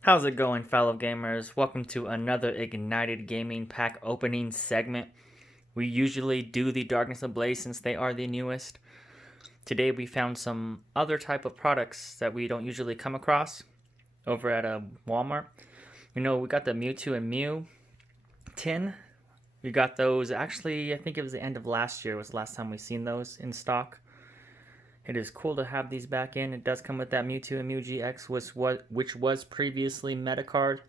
How's it going, fellow gamers? Welcome to another Ignited Gaming Pack opening segment. We usually do the Darkness Ablaze since they are the newest. Today we found some other type of products that we don't usually come across over at Walmart. We got the Mewtwo and Mew tin. We got those, actually, I think it was the end of last year was the last time we seen those in stock. It is cool to have these back in. It does come with that Mewtwo and Mew GX, which was previously meta card.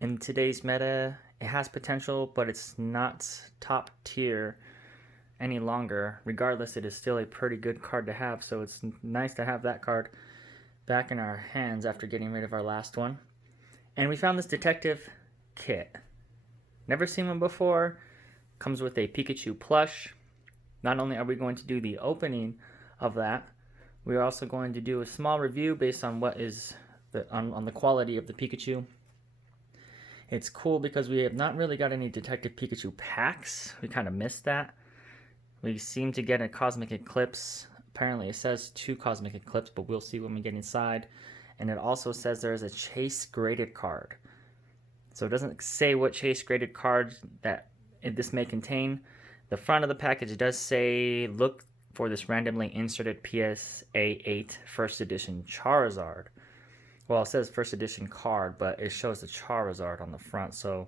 In today's meta, it has potential, but it's not top tier any longer. Regardless, it is still a pretty good card to have, so it's nice to have that card back in our hands after getting rid of our last one. And we found this Detective kit. Never seen one before. Comes with a Pikachu plush. Not only are we going to do the opening of that, we are also going to do a small review based on what is on the quality of the Pikachu. It's cool because we have not really got any Detective Pikachu packs. We kind of missed that. We seem to get a Cosmic Eclipse. Apparently it says 2 Cosmic Eclipse, but we'll see when we get inside. And it also says there is a Chase graded card. So it doesn't say what Chase graded card that this may contain. The front of the package does say, look for this randomly inserted PSA 8 first edition Charizard. Well, it says first edition card, but it shows the Charizard on the front, so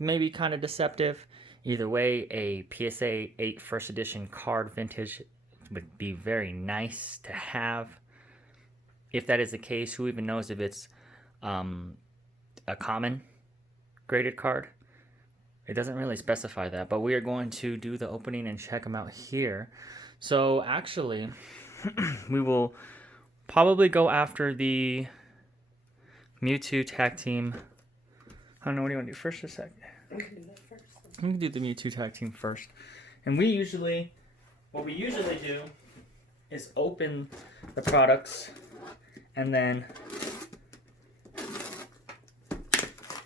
maybe kind of deceptive. Either way, a PSA 8 first edition card vintage would be very nice to have. If that is the case, who even knows if it's a common graded card? It doesn't really specify that, but we are going to do the opening and check them out here. So actually, we will probably go after the Mewtwo tag team. I don't know, what do you want to do, first or second? We can do that first. We can do the Mewtwo tag team first. And what we usually do is open the products and then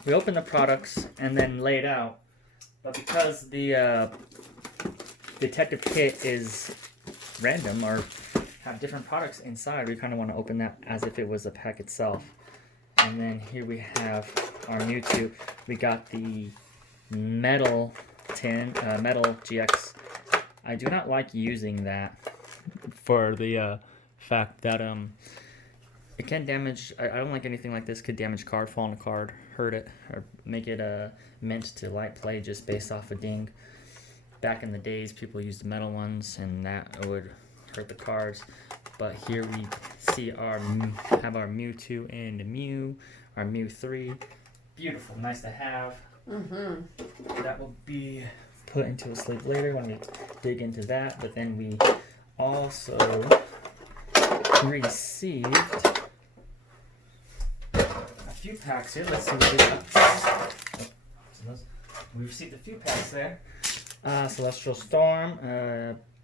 lay it out. But because the Detective Kit is random or have different products inside, we kind of want to open that as if it was a pack itself. And then here we have our Mewtwo. We got the metal GX. I do not like using that for the fact that it can damage. I don't like anything like this. Could damage card, fall on a card, hurt it, or make it meant to light play just based off a ding. Back in the days, people used the metal ones, and that would hurt the cards. But here we see our Mewtwo and Mew, our Mew 3. Beautiful, nice to have. That will be put into a sleeve later when we dig into that. But then we also received a few packs here. Let's see what we got. We received a few packs there. Celestial Storm,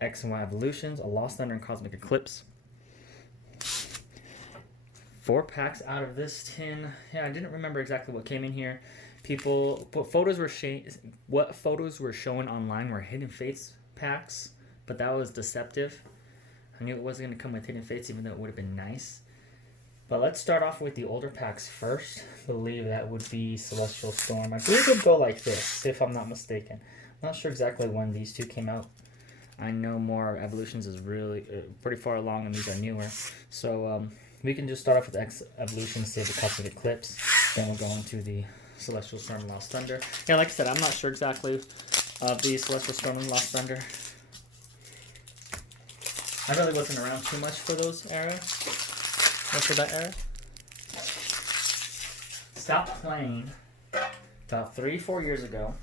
X and Y Evolutions, a Lost Thunder, and Cosmic Eclipse. 4 packs out of this tin. Yeah, I didn't remember exactly what came in here. Photos were showing online were Hidden Fates packs, but that was deceptive. I knew it wasn't going to come with Hidden Fates, even though it would have been nice. But let's start off with the older packs first. I believe that would be Celestial Storm. I believe it would go like this, if I'm not mistaken. I'm not sure exactly when these two came out. I know more Evolutions is really pretty far along, and these are newer. So we can just start off with X Evolution, save the Cosmic Eclipse. Then we'll go into the Celestial Storm and Lost Thunder. Yeah, like I said, I'm not sure exactly of the Celestial Storm and Lost Thunder. I really wasn't around too much for those era. For that era. Stopped playing about 3-4 years ago.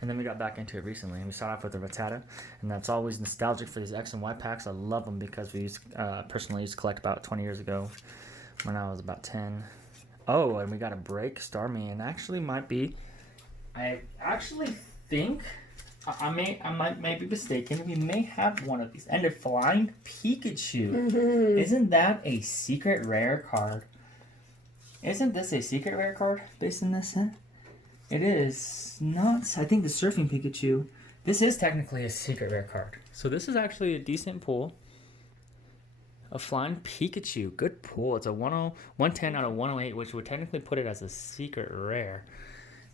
And then we got back into it recently, and we started off with the Rattata, and that's always nostalgic for these X and Y packs. I love them because we personally used to collect about 20 years ago when I was about 10. Oh, and we got a break Starmie, and actually might be. I actually think I might be mistaken. We may have one of these. And a Flying Pikachu. Isn't that a secret rare card? Isn't this a secret rare card based on this set? It is not. I think the Surfing Pikachu. This is technically a secret rare card. So this is actually a decent pull. a flying Pikachu. Good pull. It's a 110 out of 108, which would technically put it as a secret rare.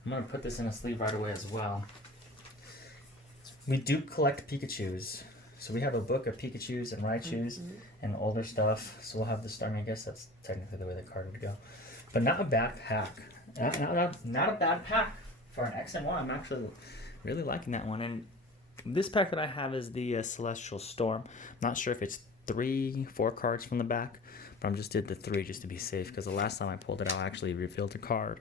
I'm going to put this in a sleeve right away as well. We do collect Pikachus. So we have a book of Pikachus and Raichus and older stuff. So we'll have this. I mean, I guess that's technically the way the card would go. But not a bad pack. Not a bad pack for an XM1. I'm actually really liking that one. And this pack that I have is the Celestial Storm. I'm not sure if it's 3-4 cards from the back, but I just did the 3 just to be safe, because the last time I pulled it out I actually revealed a card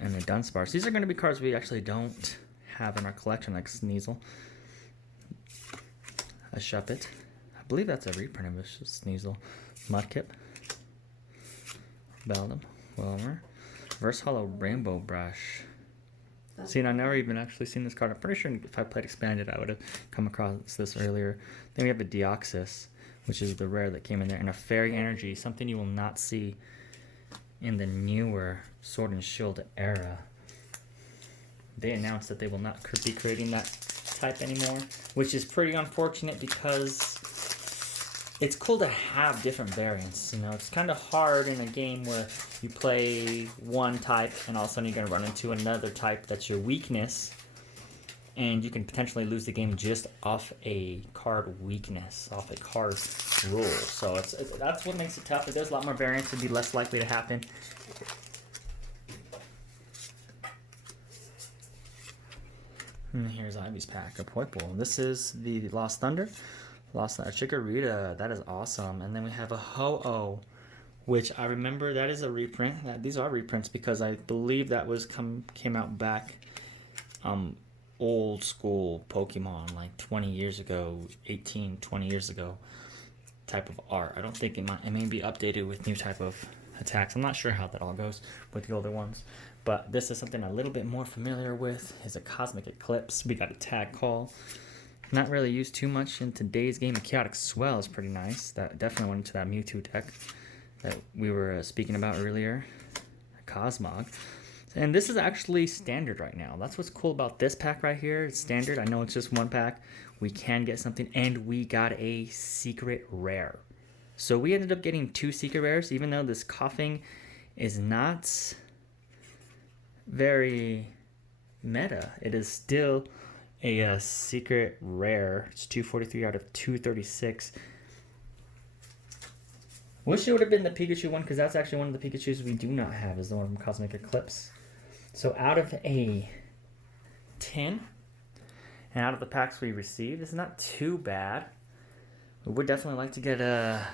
and a Dunsparce. These are going to be cards we actually don't have in our collection, like Sneasel, a Shuppet. I believe that's a reprint of a Sneasel. Mudkip, Beldum, Wilmer, Reverse Hollow Rainbow Brush. See, and I never even actually seen this card. I'm pretty sure if I played Expanded, I would have come across this earlier. Then we have a Deoxys, which is the rare that came in there, and a Fairy Energy, something you will not see in the newer Sword and Shield era. They announced that they will not be creating that type anymore, which is pretty unfortunate because it's cool to have different variants. You know, it's kind of hard in a game where you play one type and all of a sudden you're going to run into another type that's your weakness, and you can potentially lose the game just off a card weakness, off a card rule. So that's what makes it tough. If there's a lot more variants, it'd be less likely to happen. And here's Ivy's pack of purple. This is the Lost Thunder. Chikorita, that is awesome. And then we have a Ho-Oh, which I remember that is a reprint. These are reprints because I believe that was came out back old school Pokemon, like 20 years ago, 20 years ago type of art. I don't think it may be updated with new type of attacks. I'm not sure how that all goes with the older ones. But this is something I'm a little bit more familiar with. Is a Cosmic Eclipse. We got a Tag Call. Not really used too much in today's game. A Chaotic Swell is pretty nice. That definitely went into that Mewtwo deck that we were speaking about earlier. A Cosmog. And this is actually standard right now. That's what's cool about this pack right here. It's standard. I know it's just one pack. We can get something. And we got a secret rare. So we ended up getting 2 secret rares, even though this Coughing is not very meta. It is still a secret rare. It's 243 out of 236. Wish it would have been the Pikachu one, because that's actually one of the Pikachus we do not have, is the one from Cosmic Eclipse. So out of a 10, and out of the packs we received, it's not too bad. We would definitely like to get a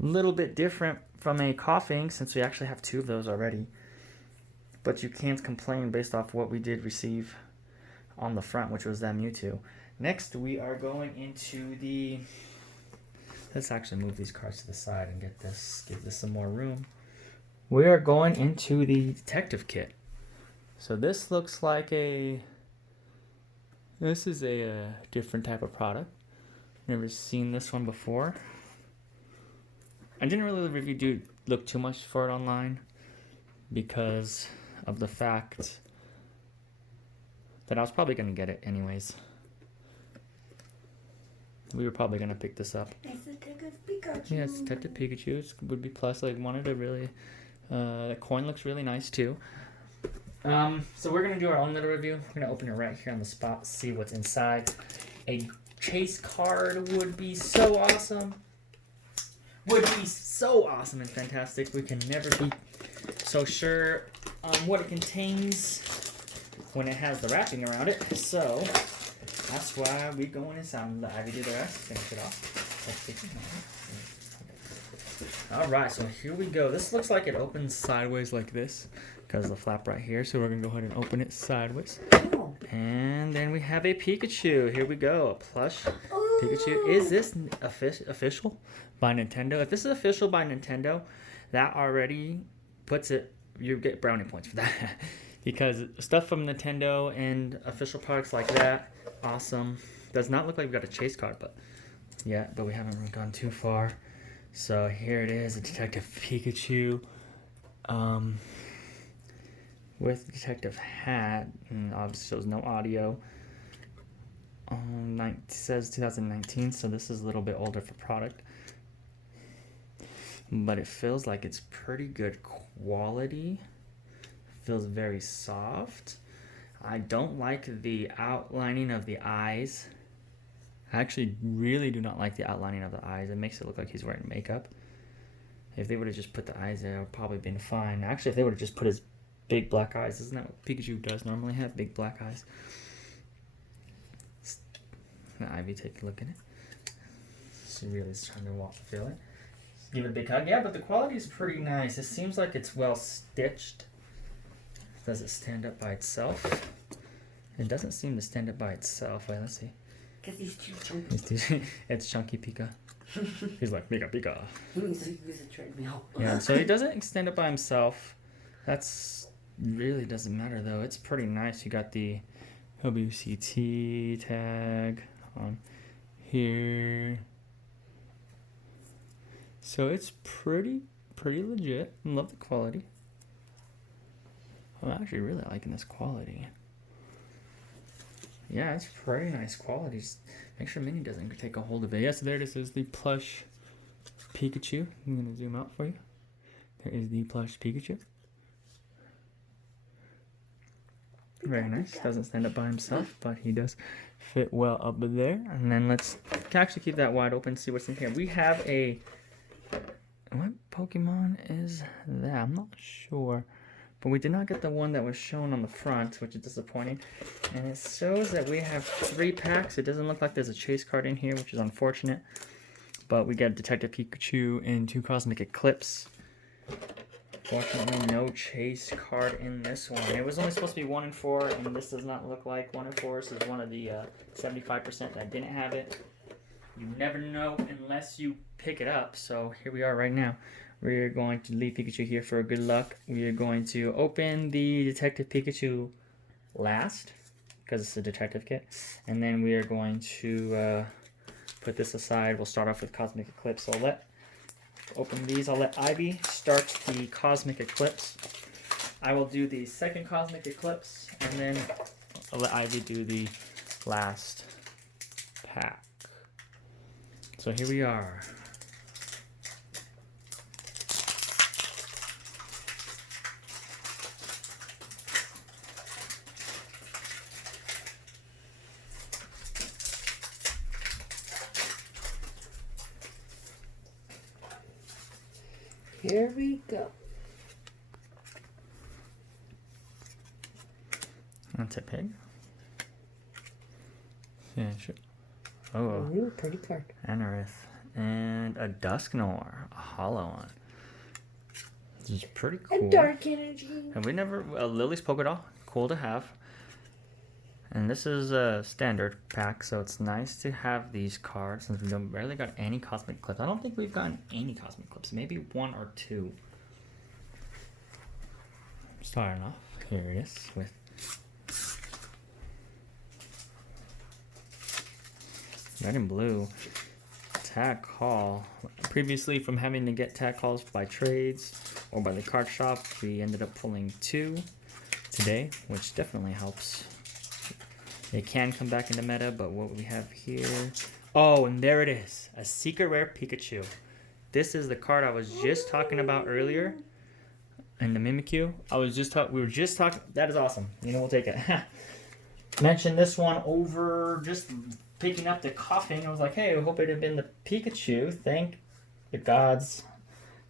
little bit different from a Coughing, since we actually have 2 of those already. But you can't complain based off what we did receive on the front, which was that Mewtwo. Next, we are going into the... Let's actually move these cards to the side and give this some more room. We are going into the Detective Kit. So this looks like this is a different type of product. Never seen this one before. I didn't really look too much for it online because of the fact that I was probably going to get it anyways. We were probably going to pick this up. It's Detective Pikachu. Yeah, it's Detective Pikachu. It would be plus. I wanted to really... the coin looks really nice too. So we're going to do our own little review. We're going to open it right here on the spot, see what's inside. A chase card would be so awesome. Would be so awesome and fantastic. We can never be so sure on what it contains when it has the wrapping around it. So that's why we go inside and let Ivy do the rest. Finish it off. Alright, so here we go. This looks like it opens sideways like this because of the flap right here. So we're going to go ahead and open it sideways. Oh. And then we have a Pikachu. Here we go. A plush Pikachu. Is this official by Nintendo? If this is official by Nintendo, that already puts it... You get brownie points for that. Because stuff from Nintendo and official products like that, awesome. Does not look like we've got a chase card, but we haven't really gone too far. So here it is, a Detective Pikachu with Detective Hat, and obviously shows no audio. says 2019, so this is a little bit older for product. But it feels like it's pretty good quality. Feels very soft. I don't like the outlining of the eyes. I actually really do not like the outlining of the eyes. It makes it look like he's wearing makeup. If they would have just put the eyes there, it would probably been fine. Actually, if they would have just put his big black eyes, isn't that what Pikachu does normally have? Big black eyes. Ivy, take a look at it. She really is trying to feel it. Give it a big hug. Yeah, but the quality is pretty nice. It seems like it's well stitched. Does it stand up by itself? It doesn't seem to stand up by itself. Wait, let's see. Because he's too chunky. It's Chunky Pika. He's like, Pika Pika. He needs to use a treadmill. Yeah, so he doesn't stand up by himself. That's really doesn't matter, though. It's pretty nice. You got the WCT tag on here. So it's pretty legit. I love the quality. I'm actually really liking this quality. Yeah, it's pretty nice quality. Just make sure Minnie doesn't take a hold of it. Yes, there it is the plush Pikachu. I'm going to zoom out for you. There is the plush Pikachu. Very nice. Doesn't stand up by himself, but he does fit well up there. And then let's actually keep that wide open, see what's in here. We have a... What Pokemon is that? I'm not sure. But we did not get the one that was shown on the front, which is disappointing. And it shows that we have 3 packs. It doesn't look like there's a chase card in here, which is unfortunate. But we got Detective Pikachu and 2 Cosmic Eclipse. Fortunately, no chase card in this one. It was only supposed to be 1 in 4, and this does not look like 1 in 4. This is one of the 75% that didn't have it. You never know unless you pick it up. So here we are right now. We're going to leave Pikachu here for good luck. We are going to open the Detective Pikachu last, because it's a detective kit. And then we are going to put this aside. We'll start off with Cosmic Eclipse. So I'll open these. I'll let Ivy start the Cosmic Eclipse. I will do the second Cosmic Eclipse, and then I'll let Ivy do the last pack. So here we are. Here we go. That's a pig. Yeah, sure. Oh, Ooh, pretty card. Anorith. And a Dusknoir. A hollow one. This is pretty cool. And Dark Energy. Have we never... Lily's Polka Doll. Cool to have. And this is a standard pack, so it's nice to have these cards since we barely got any Cosmic Clips. I don't think we've gotten any Cosmic Clips. Maybe 1 or 2. Starting off, here it is with red and blue. Tag call. Previously, from having to get tag calls by trades or by the card shop, we ended up pulling 2 today, which definitely helps. It can come back into meta, but what we have here... Oh, and there it is. A Secret Rare Pikachu. This is the card I was just talking about earlier. And the Mimikyu. We were just talking... That is awesome. You know, we'll take it. Mentioned this one over just picking up the coffin. I was like, hey, I hope it had been the Pikachu. Thank the gods.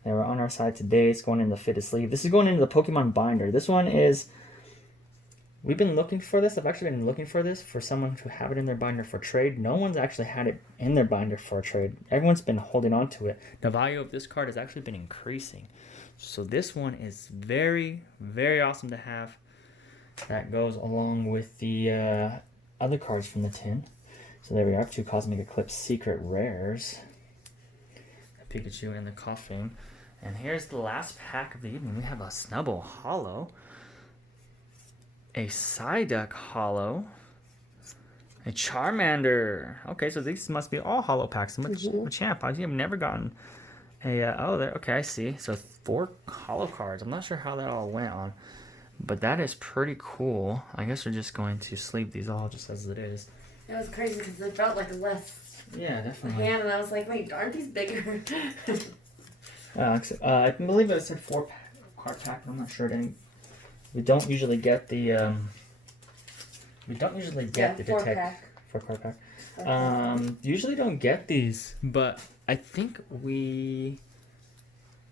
They were on our side today. It's going in the fitted sleeve. This is going into the Pokemon binder. This one is... We've been looking for this. I've actually been looking for this for someone to have it in their binder for trade. No one's actually had it in their binder for a trade. Everyone's been holding on to it. The value of this card has actually been increasing. So this one is very, very awesome to have. That goes along with the other cards from the tin. So there we are, 2 Cosmic Eclipse Secret Rares. The Pikachu in the coffin. And here's the last pack of the evening. We have a Snubbull Hollow. A Psyduck Hollow. A Charmander. Okay, so these must be all hollow packs. Machamp. I have never gotten a... okay, I see. So 4 hollow cards. I'm not sure how that all went on. But that is pretty cool. I guess we're just going to sleeve these all just as it is. It was crazy because it felt like less Yeah, definitely. hand, and I was like, wait, aren't these bigger? I believe it said 4-card pack, but I'm not sure. We don't usually get the the 4-pack. 4-card pack. Usually don't get these, but I think we.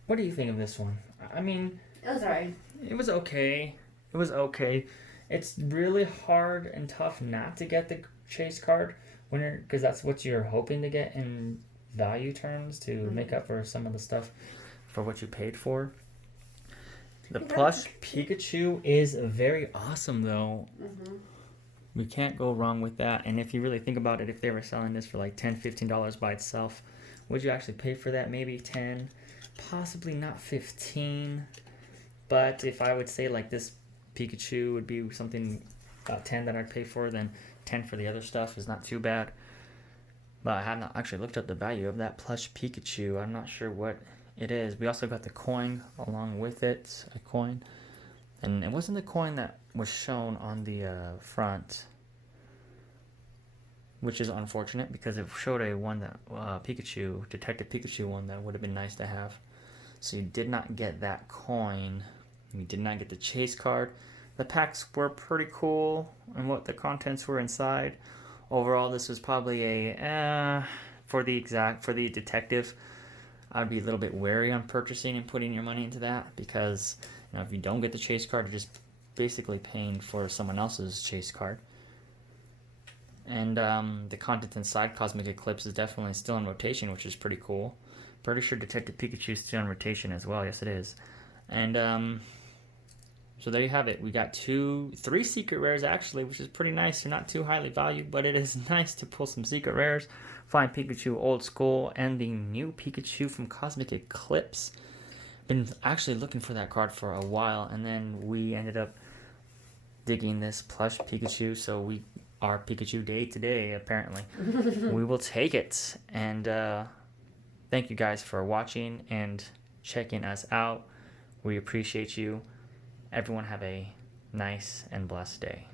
What do you think of this one? I mean, It was alright. it was okay. It was okay. It's really hard and tough not to get the chase card because that's what you're hoping to get in value terms to make up for some of the stuff for what you paid for. The plush Pikachu is very awesome, though. We can't go wrong with that. And if you really think about it, if they were selling this for like $10, $15 by itself, would you actually pay for that? Maybe 10, possibly not 15. But if I would say like this Pikachu would be something about 10 that I'd pay for, then 10 for the other stuff is not too bad. But I have not actually looked up the value of that plush Pikachu. I'm not sure what it is. We also got the coin along with it, a coin. And it wasn't the coin that was shown on the front, which is unfortunate because it showed a one that Pikachu, Detective Pikachu one that would have been nice to have. So you did not get that coin. You did not get the chase card. The packs were pretty cool and what the contents were inside. Overall, this was probably a for the detective. I'd be a little bit wary on purchasing and putting your money into that because if you don't get the chase card, you're just basically paying for someone else's chase card. And the content inside Cosmic Eclipse is definitely still in rotation, which is pretty cool. Pretty sure Detective Pikachu is still in rotation as well. Yes, it is. And so there you have it. We got 3 secret rares actually, which is pretty nice. They're not too highly valued, but it is nice to pull some secret rares. Find Pikachu Old School and the new Pikachu from Cosmic Eclipse. Been actually looking for that card for a while, and then we ended up digging this plush Pikachu, so our Pikachu day today, apparently. We will take it. And thank you guys for watching and checking us out. We appreciate you. Everyone have a nice and blessed day.